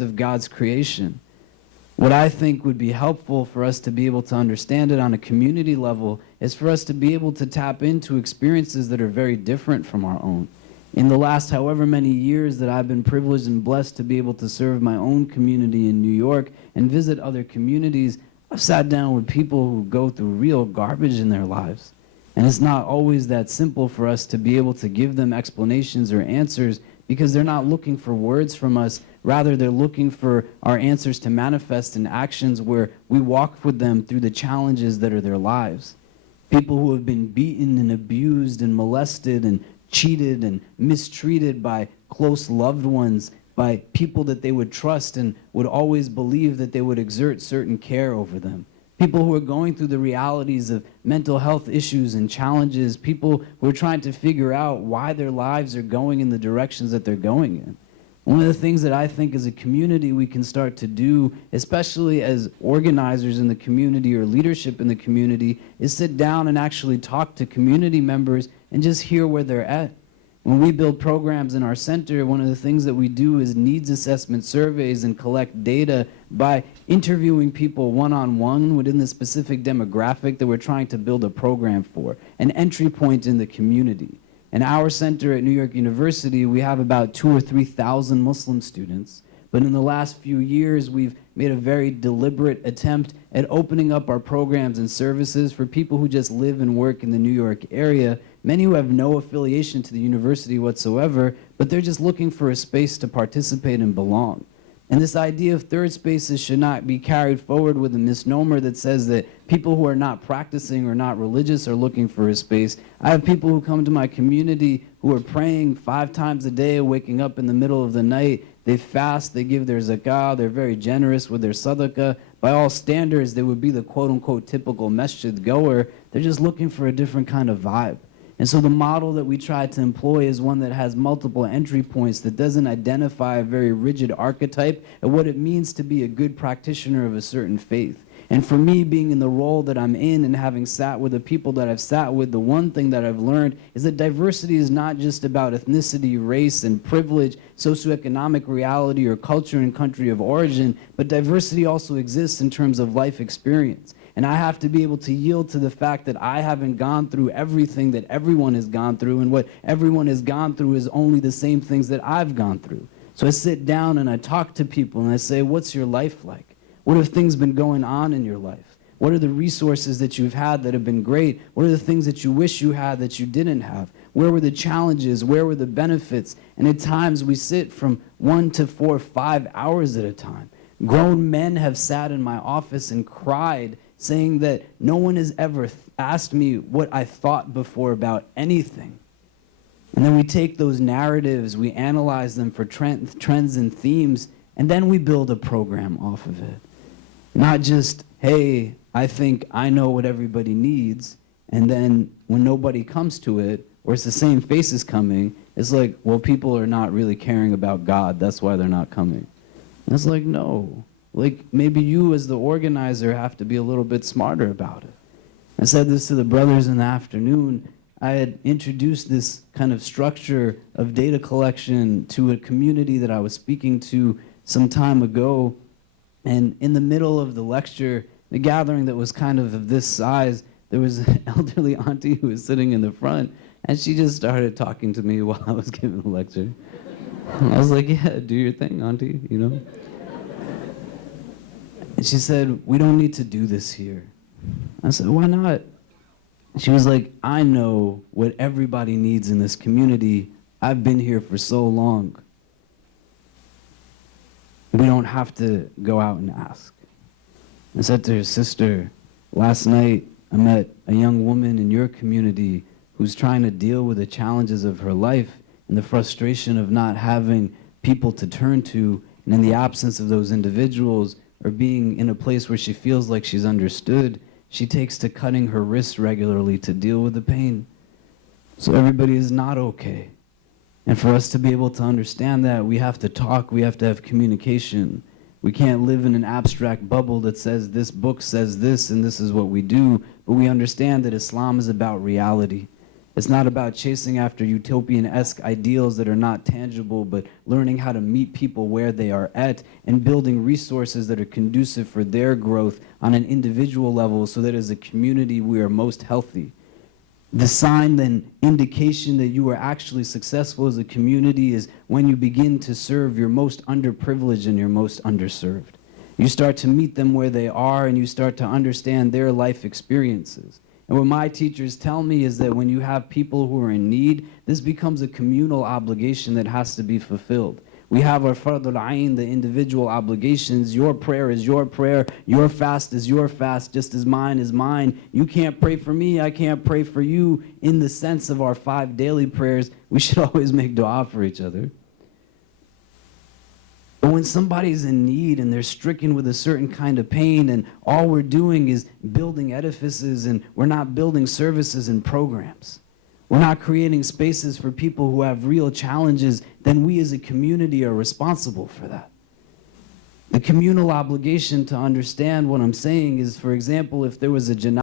of God's creation. What I think would be helpful for us to be able to understand it on a community level is for us to be able to tap into experiences that are very different from our own. In the last however many years that I've been privileged and blessed to be able to serve my own community in New York and visit other communities, I've sat down with people who go through real garbage in their lives. And it's not always that simple for us to be able to give them explanations or answers, because they're not looking for words from us. Rather, they're looking for our answers to manifest in actions where we walk with them through the challenges that are their lives. People who have been beaten and abused and molested and cheated and mistreated by close loved ones, by people that they would trust and would always believe that they would exert certain care over them. People who are going through the realities of mental health issues and challenges, people who are trying to figure out why their lives are going in the directions that they're going in. One of the things that I think as a community we can start to do, especially as organizers in the community or leadership in the community, is sit down and actually talk to community members and just hear where they're at. When we build programs in our center, one of the things that we do is needs assessment surveys and collect data by interviewing people one-on-one within the specific demographic that we're trying to build a program for, an entry point in the community. In our center at New York University, we have about 2,000 or 3,000 Muslim students. But in the last few years, we've made a very deliberate attempt at opening up our programs and services for people who just live and work in the New York area, many who have no affiliation to the university whatsoever, but they're just looking for a space to participate and belong. And this idea of third spaces should not be carried forward with a misnomer that says that people who are not practicing or not religious are looking for a space. I have people who come to my community who are praying 5 times a day, waking up in the middle of the night. They fast, they give their zakah, they're very generous with their sadaqah. By all standards, they would be the quote-unquote typical masjid goer. They're just looking for a different kind of vibe. And so the model that we try to employ is one that has multiple entry points, that doesn't identify a very rigid archetype of what it means to be a good practitioner of a certain faith. And for me, being in the role that I'm in and having sat with the people that I've sat with, the one thing that I've learned is that diversity is not just about ethnicity, race, and privilege, socioeconomic reality, or culture and country of origin, but diversity also exists in terms of life experience. And I have to be able to yield to the fact that I haven't gone through everything that everyone has gone through, and what everyone has gone through is only the same things that I've gone through. So I sit down and I talk to people and I say, what's your life like? What have things been going on in your life? What are the resources that you've had that have been great? What are the things that you wish you had that you didn't have? Where were the challenges? Where were the benefits? And at times we sit from 1 to 4, 5 hours at a time. Grown men have sat in my office and cried, saying that no one has ever asked me what I thought before about anything. And then we take those narratives, we analyze them for trends and themes, and then we build a program off of it. Not just, hey, I think I know what everybody needs, and then when nobody comes to it, or it's the same faces coming, it's like, well, people are not really caring about God, that's why they're not coming. And it's like, no. Like, maybe you as the organizer have to be a little bit smarter about it. I said this to the brothers in the afternoon. I had introduced this kind of structure of data collection to a community that I was speaking to some time ago. And in the middle of the lecture, the gathering that was kind of this size, there was an elderly auntie who was sitting in the front, and she just started talking to me while I was giving the lecture. I was like, yeah, do your thing, auntie, you know? And she said, we don't need to do this here. I said, why not? She was like, I know what everybody needs in this community. I've been here for so long. We don't have to go out and ask. I said to her, sister, last night I met a young woman in your community who's trying to deal with the challenges of her life and the frustration of not having people to turn to, and in the absence of those individuals, or being in a place where she feels like she's understood, she takes to cutting her wrists regularly to deal with the pain. So everybody is not okay. And for us to be able to understand that, we have to talk, we have to have communication. We can't live in an abstract bubble that says this book says this and this is what we do, but we understand that Islam is about reality. It's not about chasing after utopian-esque ideals that are not tangible, but learning how to meet people where they are at and building resources that are conducive for their growth on an individual level so that as a community we are most healthy. The sign and indication that you are actually successful as a community is when you begin to serve your most underprivileged and your most underserved. You start to meet them where they are and you start to understand their life experiences. And what my teachers tell me is that when you have people who are in need, this becomes a communal obligation that has to be fulfilled. We have our fardul ayn, the individual obligations. Your prayer is your prayer. Your fast is your fast, just as mine is mine. You can't pray for me. I can't pray for you. In the sense of our 5 daily prayers, we should always make dua for each other. But when somebody's in need and they're stricken with a certain kind of pain and all we're doing is building edifices and we're not building services and programs, we're not creating spaces for people who have real challenges, then we as a community are responsible for that. The communal obligation to understand what I'm saying is, for example, if there was a janazah